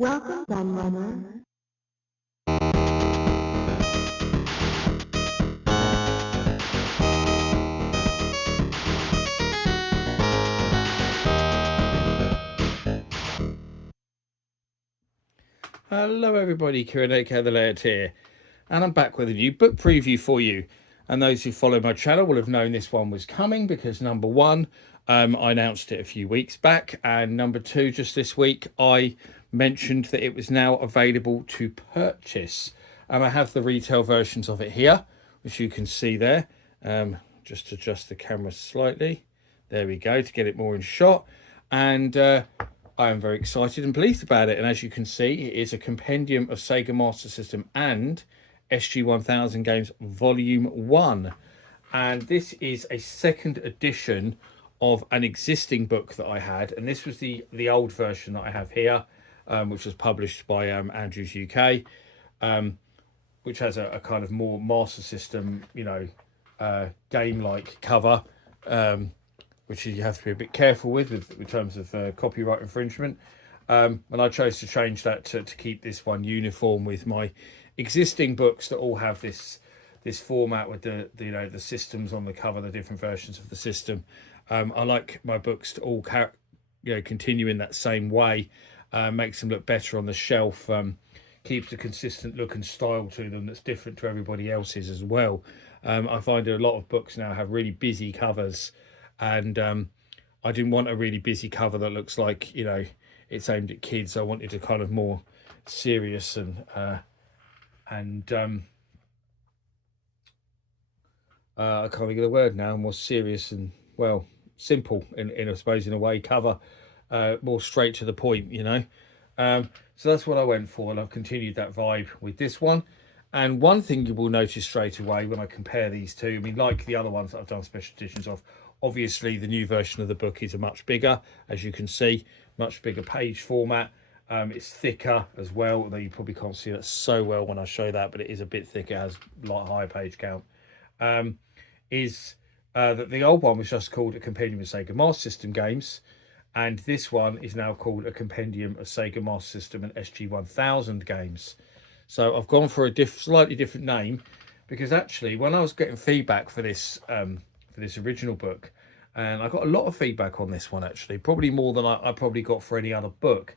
Welcome, Gunrunner. Hello everybody, Kieran aka The Layout here, and I'm back with a new book preview for you. And those who follow my channel will have known this one was coming because number one, I announced it a few weeks back, and number two, just this week, I mentioned that it was now available to purchase. And I have the retail versions of it here, which you can see there. Just adjust the camera slightly. There we go, to get it more in shot. And I am very excited and pleased about it. And as you can see, it is a compendium of Sega Master System and SG-1000 games Volume 1. And this is a second edition of an existing book that I had. And this was the old version that I have here, which was published by Andrews UK, which has a kind of more Master System, game-like cover, which you have to be a bit careful with in terms of copyright infringement. And I chose to change that to keep this one uniform with my existing books that all have this format with the systems on the cover, the different versions of the system. I like my books to all continue in that same way. Makes them look better on the shelf. Keeps a consistent look and style to them that's different to everybody else's as well. I find that a lot of books now have really busy covers, and I didn't want a really busy cover that looks like it's aimed at kids. I wanted a kind of more serious and I can't think of the word now, more serious and simple in I suppose in a way cover, more straight to the point, so that's what I went for, and I've continued that vibe with this one. And one thing you will notice straight away when I compare these two, I mean, like the other ones that I've done special editions of, obviously the new version of the book is a much bigger, as you can see, much bigger page format. It's thicker as well, although you probably can't see that so well when I show that, but it is a bit thicker, has a lot higher page count. That the old one was just called a Compendium of Sega Master System games, and this one is now called a Compendium of Sega Master System and SG-1000 games. So I've gone for a slightly different name, because actually when I was getting feedback for this original book, and I got a lot of feedback on this one, actually, probably more than I probably got for any other book.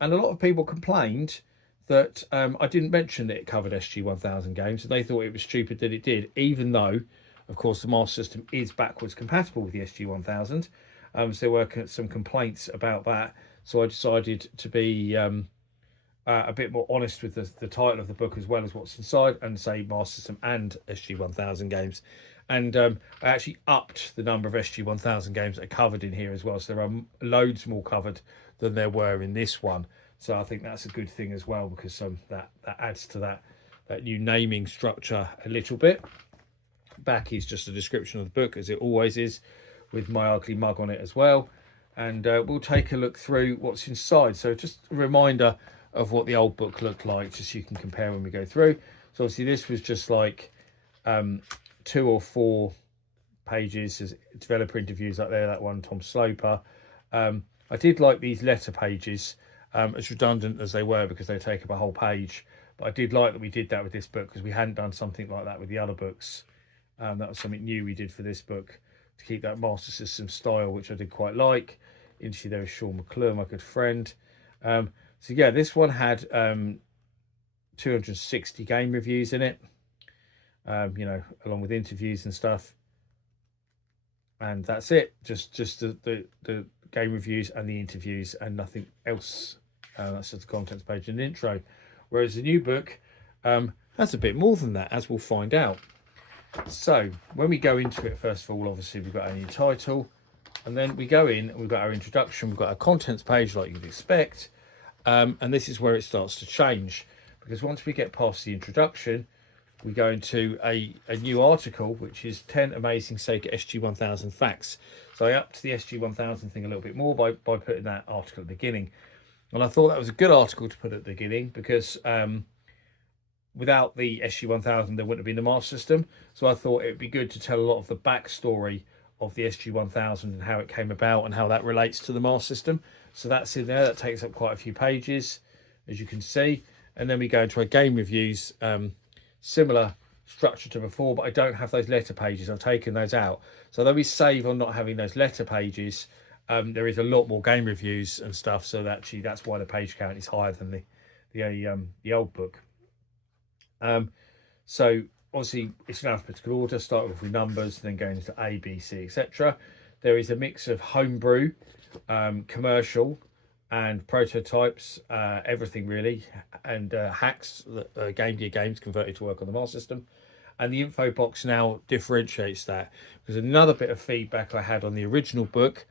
And a lot of people complained that I didn't mention that it covered SG-1000 games, and they thought it was stupid that it did, even though, of course, the Master System is backwards compatible with the SG-1000. So there were some complaints about that. So I decided to be a bit more honest with the title of the book as well as what's inside, and say Master System and SG-1000 games. And I actually upped the number of SG-1000 games that are covered in here as well. So there are loads more covered than there were in this one. So I think that's a good thing as well, because that adds to that new naming structure a little bit. Back is just a description of the book, as it always is, with my ugly mug on it as well. And we'll take a look through what's inside. So just a reminder of what the old book looked like, just so you can compare when we go through. So obviously this was just like 2 or 4 pages as developer interviews, like there, that one, Tom Sloper. I did like these letter pages, as redundant as they were, because they take up a whole page. But I did like that we did that with this book, because we hadn't done something like that with the other books. That was something new we did for this book, to keep that Master System style, which I did quite like. Into there is Sean McClure, my good friend. So yeah, this one had 260 game reviews in it, along with interviews and stuff. And that's it, just the game reviews and the interviews, and nothing else. That's just the contents page and the intro. Whereas the new book has a bit more than that, as we'll find out. So when we go into it, first of all, obviously we've got our new title, and then we go in and we've got our introduction, we've got our contents page like you'd expect, and this is where it starts to change, because once we get past the introduction, we go into a new article, which is 10 amazing Sega SG-1000 facts. So I upped the SG-1000 thing a little bit more by putting that article at the beginning. And I thought that was a good article to put at the beginning, because without the SG-1000 there wouldn't have been the Master System. So I thought it would be good to tell a lot of the backstory of the SG-1000 and how it came about and how that relates to the Master System. So that's in there. That takes up quite a few pages. as you can see. And then we go into our game reviews, similar structure to before, but I don't have those letter pages. I've taken those out. So although we save on not having those letter pages, there is a lot more game reviews and stuff. So that's why the page count is higher than the old book. So obviously it's in alphabetical order, start with numbers, then going into A, B, C, etc. There is a mix of homebrew, commercial, and prototypes, everything really, and hacks, Game Gear games converted to work on the Master System. And the info box now differentiates that, because another bit of feedback I had on the original book,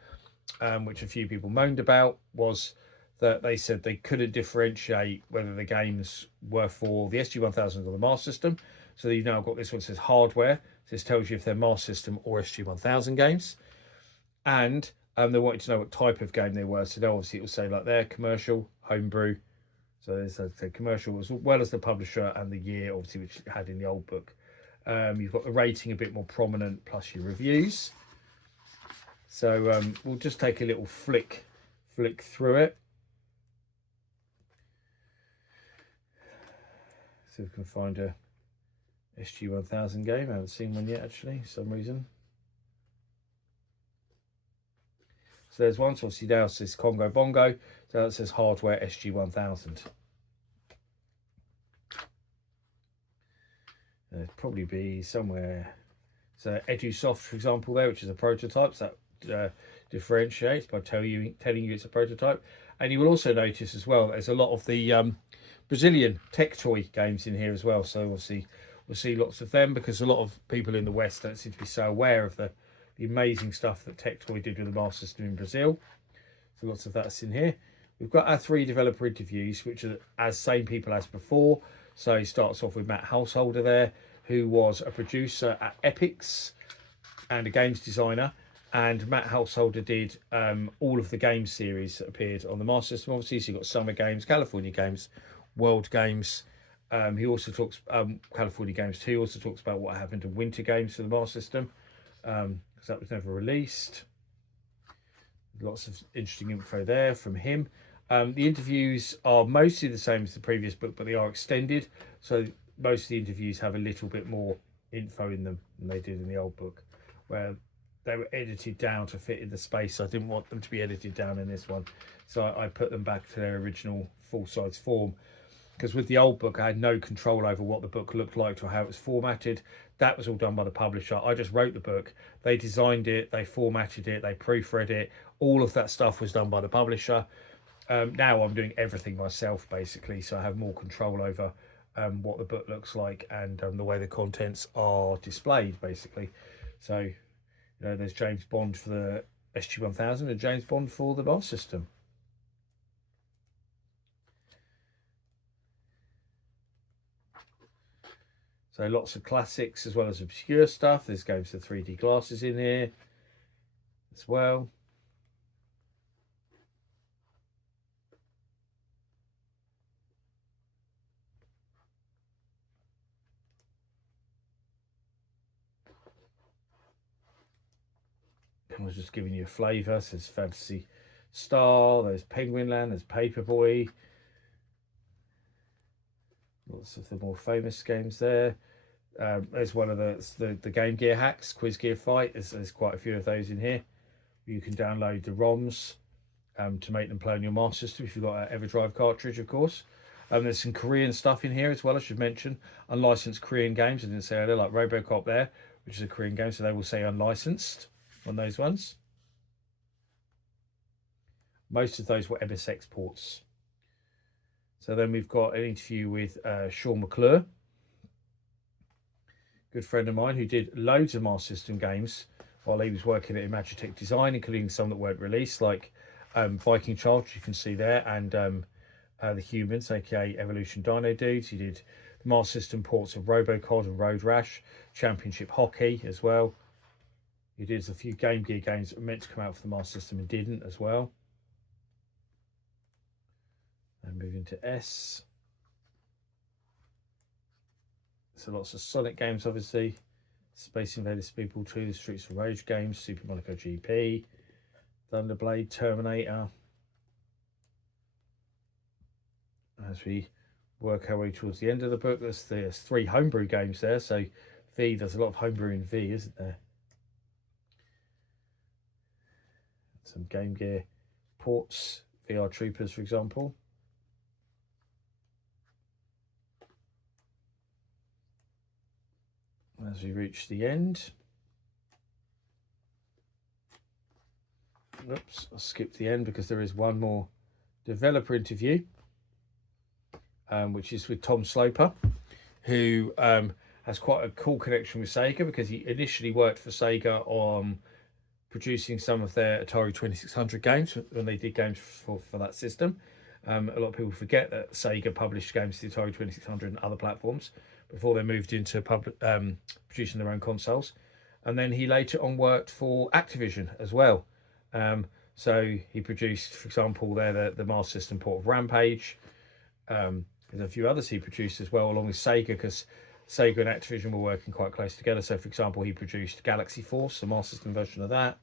which a few people moaned about, was that they said they couldn't differentiate whether the games were for the SG-1000 or the Master System. So you've now got this one that says hardware. So this tells you if they're Master System or SG-1000 games. And they wanted to know what type of game they were. So now obviously it will say like there, commercial, homebrew. So there's a commercial as well as the publisher and the year, obviously, which it had in the old book. You've got the rating a bit more prominent, plus your reviews. So we'll just take a little flick through it. See if we can find a SG-1000 game. I haven't seen one yet, actually, for some reason. So there's one. So obviously now it says Congo Bongo. So that says hardware SG-1000. There'd probably be somewhere. So EduSoft, for example, there, which is a prototype. So that differentiates by telling you it's a prototype. And you will also notice as well, there's a lot of the Brazilian tech toy games in here as well. So obviously we'll see lots of them, because a lot of people in the West don't seem to be so aware of the amazing stuff that Tectoy did with the Master System in Brazil. So lots of that's in here. We've got our 3 developer interviews, which are as same people as before. So he starts off with Matt Householder there, who was a producer at Epix and a games designer. And Matt Householder did all of the game series that appeared on the Master System. Obviously, so you've got Summer Games, California Games, World Games. He also talks California Games 2. He also talks about what happened to Winter Games for the Master System, because that was never released. Lots of interesting info there from him. The interviews are mostly the same as the previous book, but they are extended. So most of the interviews have a little bit more info in them than they did in the old book, where they were edited down to fit in the space. I didn't want them to be edited down in this one. So I put them back to their original full-size form. Because with the old book, I had no control over what the book looked like or how it was formatted. That was all done by the publisher. I just wrote the book. They designed it, they formatted it, they proofread it. All of that stuff was done by the publisher. Now I'm doing everything myself, basically. So I have more control over what the book looks like and the way the contents are displayed, basically. So, you know, there's James Bond for the SG-1000 and James Bond for the Master System. So lots of classics as well as obscure stuff. There's games with 3D glasses in here as well. I was just giving you a flavour. So there's Fantasy Star, there's Penguin Land, there's Paperboy. Lots of the more famous games there. There's one of the Game Gear hacks, Quiz Gear Fight. There's quite a few of those in here. You can download the ROMs to make them play on your Master System if you've got an EverDrive cartridge, of course. There's some Korean stuff in here as well, I should mention. Unlicensed Korean games. I didn't say earlier, like Robocop there, which is a Korean game, so they will say unlicensed on those ones. Most of those were MSX ports. So then we've got an interview with Sean McClure, good friend of mine who did loads of Master System games while he was working at Imagitech Design, including some that weren't released, like Viking Child, which you can see there, and The Humans, aka Evolution Dino Dudes. He did the Master System ports of Robocod and Road Rash, Championship Hockey as well. He did a few Game Gear games that were meant to come out for the Master System and didn't as well. And moving to S. So lots of Sonic games, obviously. Space Invaders Speedball 2, the Streets of Rage games, Super Monaco GP, Thunderblade, Terminator. as we work our way towards the end of the book, there's 3 homebrew games there. So V, there's a lot of homebrew in V, isn't there? Some Game Gear ports, VR Troopers, for example. As we reach the end. Oops, I'll skip the end because there is one more developer interview, which is with Tom Sloper, who has quite a cool connection with Sega because he initially worked for Sega on producing some of their Atari 2600 games when they did games for that system. A lot of people forget that Sega published games to the Atari 2600 and other platforms before they moved into producing their own consoles. And then he later on worked for Activision as well. So he produced, for example, the Master System port of Rampage. There's a few others he produced as well, along with Sega, because Sega and Activision were working quite close together. So, for example, he produced Galaxy Force, the Master System version of that.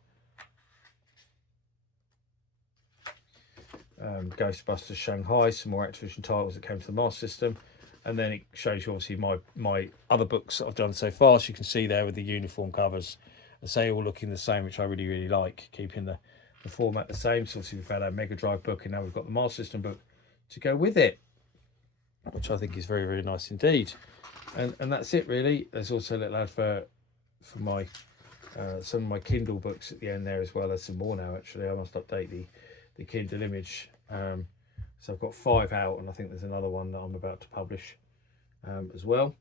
Ghostbusters Shanghai, some more Activision titles that came to the Master System. And then it shows you, obviously, my other books that I've done so far. So you can see there with the uniform covers, and say all looking the same, which I really, really like, keeping the format the same. So obviously we've had our Mega Drive book, and now we've got the Master System book to go with it, which I think is very, very nice indeed. And that's it, really. There's also a little advert for my some of my Kindle books at the end there as well. There's some more now, actually. I must update the Kindle image. So I've got 5 out, and I think there's another one that I'm about to publish as well.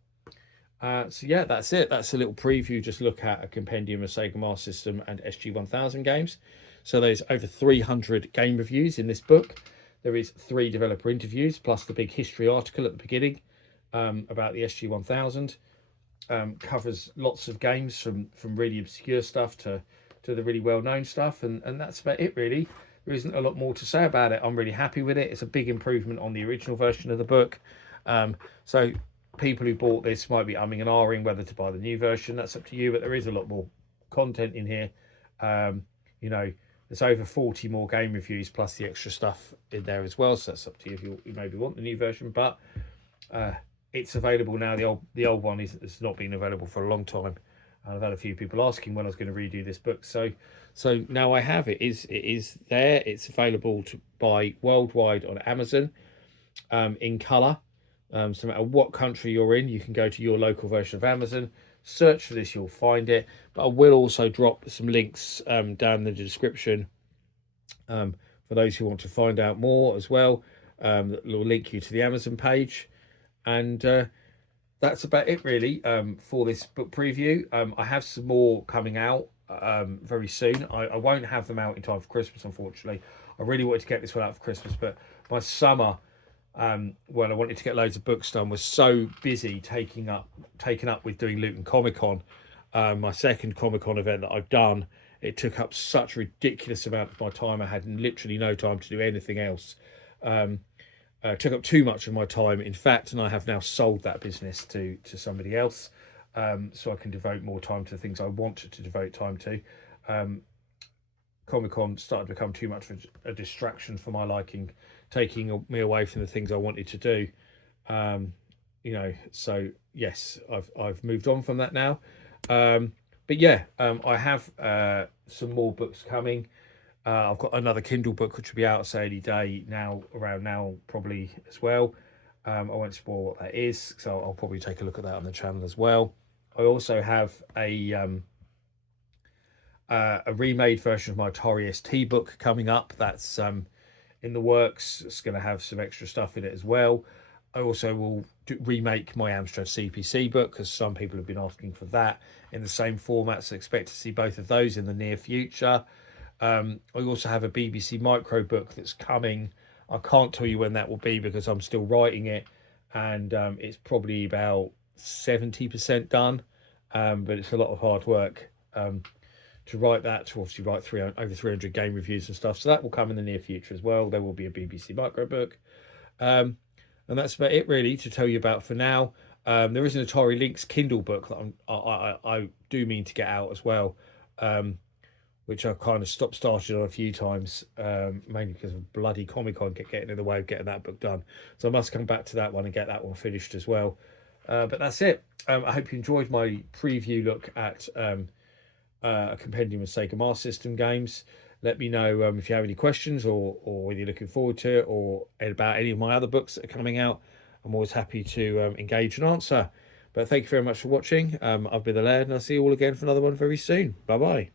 So yeah, that's it. That's a little preview. Just look at a compendium of Sega Master System and SG-1000 games. So there's over 300 game reviews in this book. There is 3 developer interviews, plus the big history article at the beginning about the SG-1000. Covers lots of games from really obscure stuff to the really well-known stuff. And that's about it, really. There isn't a lot more to say about it. I'm really happy with it. It's a big improvement on the original version of the book. So people who bought this might be umming and ahhing whether to buy the new version. That's up to you, but there is a lot more content in here. You know, there's over 40 more game reviews plus the extra stuff in there as well. So that's up to you if you maybe want the new version. But it's available now. The old one has not been available for a long time. And I've had a few people asking when I was going to redo this book. So now I have it. It is there. It's available to buy worldwide on Amazon in colour. So no matter what country you're in, you can go to your local version of Amazon, search for this, you'll find it. But I will also drop some links down in the description for those who want to find out more as well. That will link you to the Amazon page. And that's about it, really, for this book preview. I have some more coming out very soon. I won't have them out in time for Christmas, unfortunately. I really wanted to get this one out for Christmas, but my summer, when I wanted to get loads of books done, was so busy taken up with doing Luton Comic Con, my second Comic Con event that I've done. It took up such a ridiculous amount of my time. I had literally no time to do anything else. Took up too much of my time, in fact, and I have now sold that business to somebody else, so I can devote more time to the things I want to devote time to. Comic-Con started to become too much of a distraction for my liking, taking me away from the things I wanted to do. You know, so yes, I've moved on from that now. But yeah, I have some more books coming. I've got another Kindle book which will be out, say, any day now, around now probably as well. I won't spoil what that is, so I'll probably take a look at that on the channel as well. I also have a remade version of my Atari ST book coming up. That's in the works. It's going to have some extra stuff in it as well. I also will remake my Amstrad CPC book, because some people have been asking for that in the same format, so expect to see both of those in the near future. I also have a BBC Micro book that's coming. I can't tell you when that will be because I'm still writing it, and it's probably about 70% done, but it's a lot of hard work to write that, to obviously write over 300 game reviews and stuff. So that will come in the near future as well. There will be a BBC Micro book. And that's about it, really, to tell you about for now. There is an Atari Lynx Kindle book that I do mean to get out as well, which I kind of started on a few times, mainly because of bloody Comic-Con getting in the way of getting that book done. So I must come back to that one and get that one finished as well. But that's it. I hope you enjoyed my preview look at a Compendium of Sega Master System games. Let me know if you have any questions, or whether you're looking forward to it, or about any of my other books that are coming out. I'm always happy to engage and answer. But thank you very much for watching. I've been the Laird, and I'll see you all again for another one very soon. Bye bye.